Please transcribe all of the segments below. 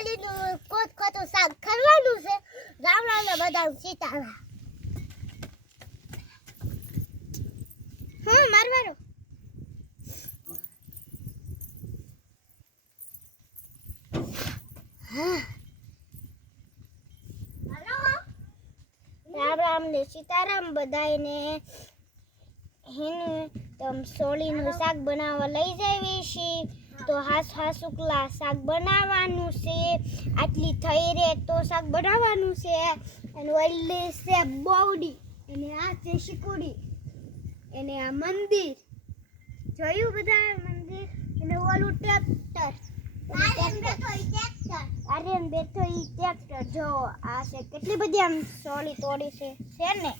સોલીનું કોત કોતું શાક કરવાનું છે. રામ રામ ને બધા સીતારામ. હા મારવાનો રામ રામ ને સીતારામ બધાને. તમ સોલીનું શાક બનાવવા લઈ જઈએ છીએ. તો હાસુકલા શાક બનાવવાનું છે. આટલી થઈ રે તો શાક બનાવવાનું છે. અને ઓલી છે બોવડી અને આ છે શીકુડી અને આ મંદિર જોયું બધા મંદિર અને ઓલું ટ્રેક્ટર આર્યન બેઠો ઈ ટ્રેક્ટર જો આ છે કેટલી બધી આમ સોલી તોડી છે ને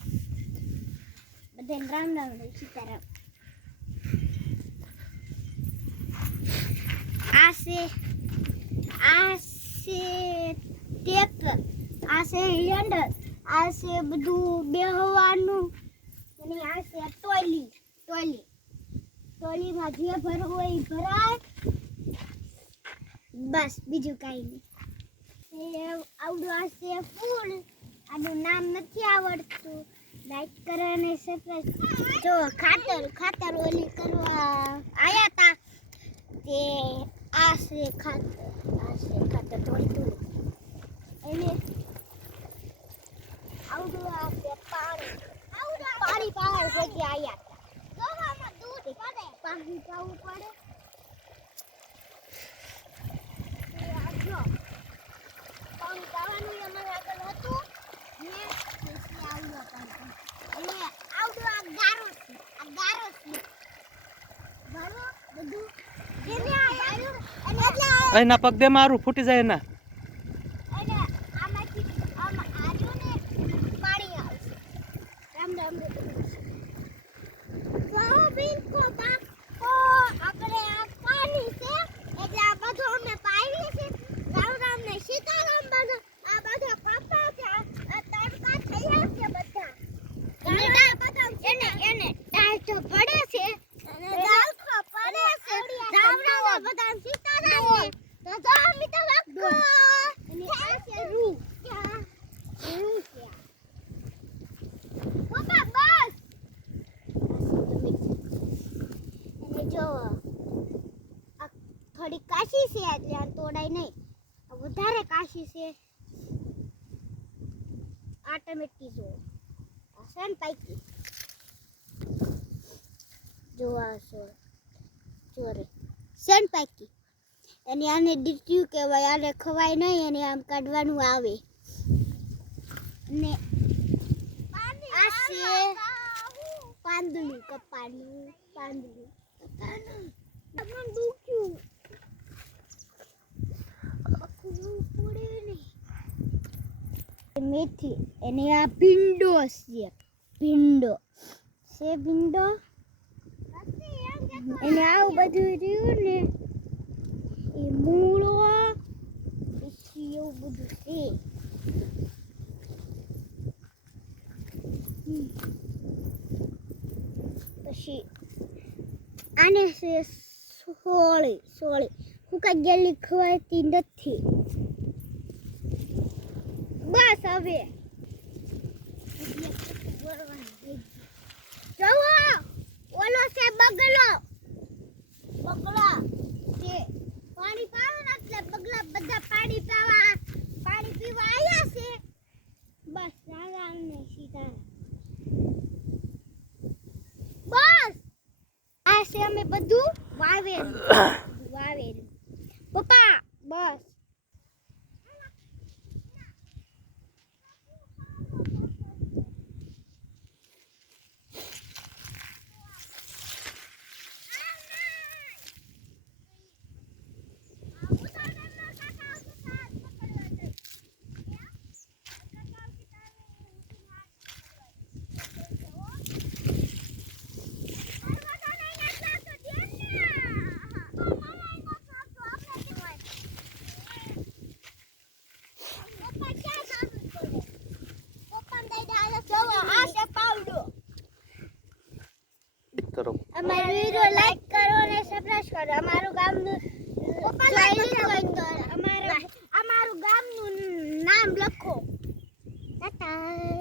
બધાને રામ રામ ને સીતારામ. આ છે ટ્રેક્ટર આ છે હેન્ડલ આ છે બધું બેહવાનું અને આ છે ટોલીમાં જે ભરવું હોય એ ભરાય બસ બીજું કાંઈ નહીં. આવડું આ છે ફૂલ આનું નામ નથી આવડતું. લાઈક કરો અને સબસ્ક્રાઇબ. જો ખાતર ઓલી કરવા આયા તા તે આ છે ખાતર ધોઈતું એને આવડું આ છે પાણી પાવા જગ્યા આયા તા. જોવામાં દૂધ પડે પાણી પાવું પડે. પાણી પાવાનું અમારે આગળ હતું ને આવડું પાણી એટલે આવડું આ ગારો છે બરો બધું જેને આવ્યું અને એટલે એના પગ દે મારું ફૂટી જાય ના. અને આમાંથી આમ આજો ને પાણી આવશે. રામ રામ સોબીન કો બાપ કો આપણે આ પાણી છે એટલે આ બધું અમે પાવી છે. રામ રામ ને સીતારામ બનો આ બધા પાપા છે આ તડકા થયા છે બધા એને ટાઈટ પડે છે અને દાખો પડે છે. રામ રામ બધા સીતારામ ને તો મિત લખો અને આ છે રૂ પપ્પા બસ અને જો આ થોડી કાશી છે એટલે આ તોડાય નહીં. વધારે કાશી છે આ ટમેટી જો સન પાકી જોવા ચોરે સન પાકી અને આને ડીટ્યુ કહેવાય. આને ખવાય નહીં અને આમ કાઢવાનું આવે ને આ છે પાંદડું કપાનું તમને દુખ્યું મેથી અને આ ભીંડો છે ભીંડો અને આવું બધું રહ્યું ને એ મૂળો પછી એવું બધું છે. પછી આને છે સોળી હુકા ગેલી ખવાતી નથી. બસ હવે જોવો ઓલો છે બગલા છે પાણી પાવે ને એટલે બગલા બધા પાણી પીવા આયા છે. બસ રામ ને સીતારામ બસ આ છે અમે બધું વાવેલું પપ્પા બસ અમારો વિડિયો લાઈક કરો અને સબસ્ક્રાઇબ કરો. અમારું ગામનું અમારા આ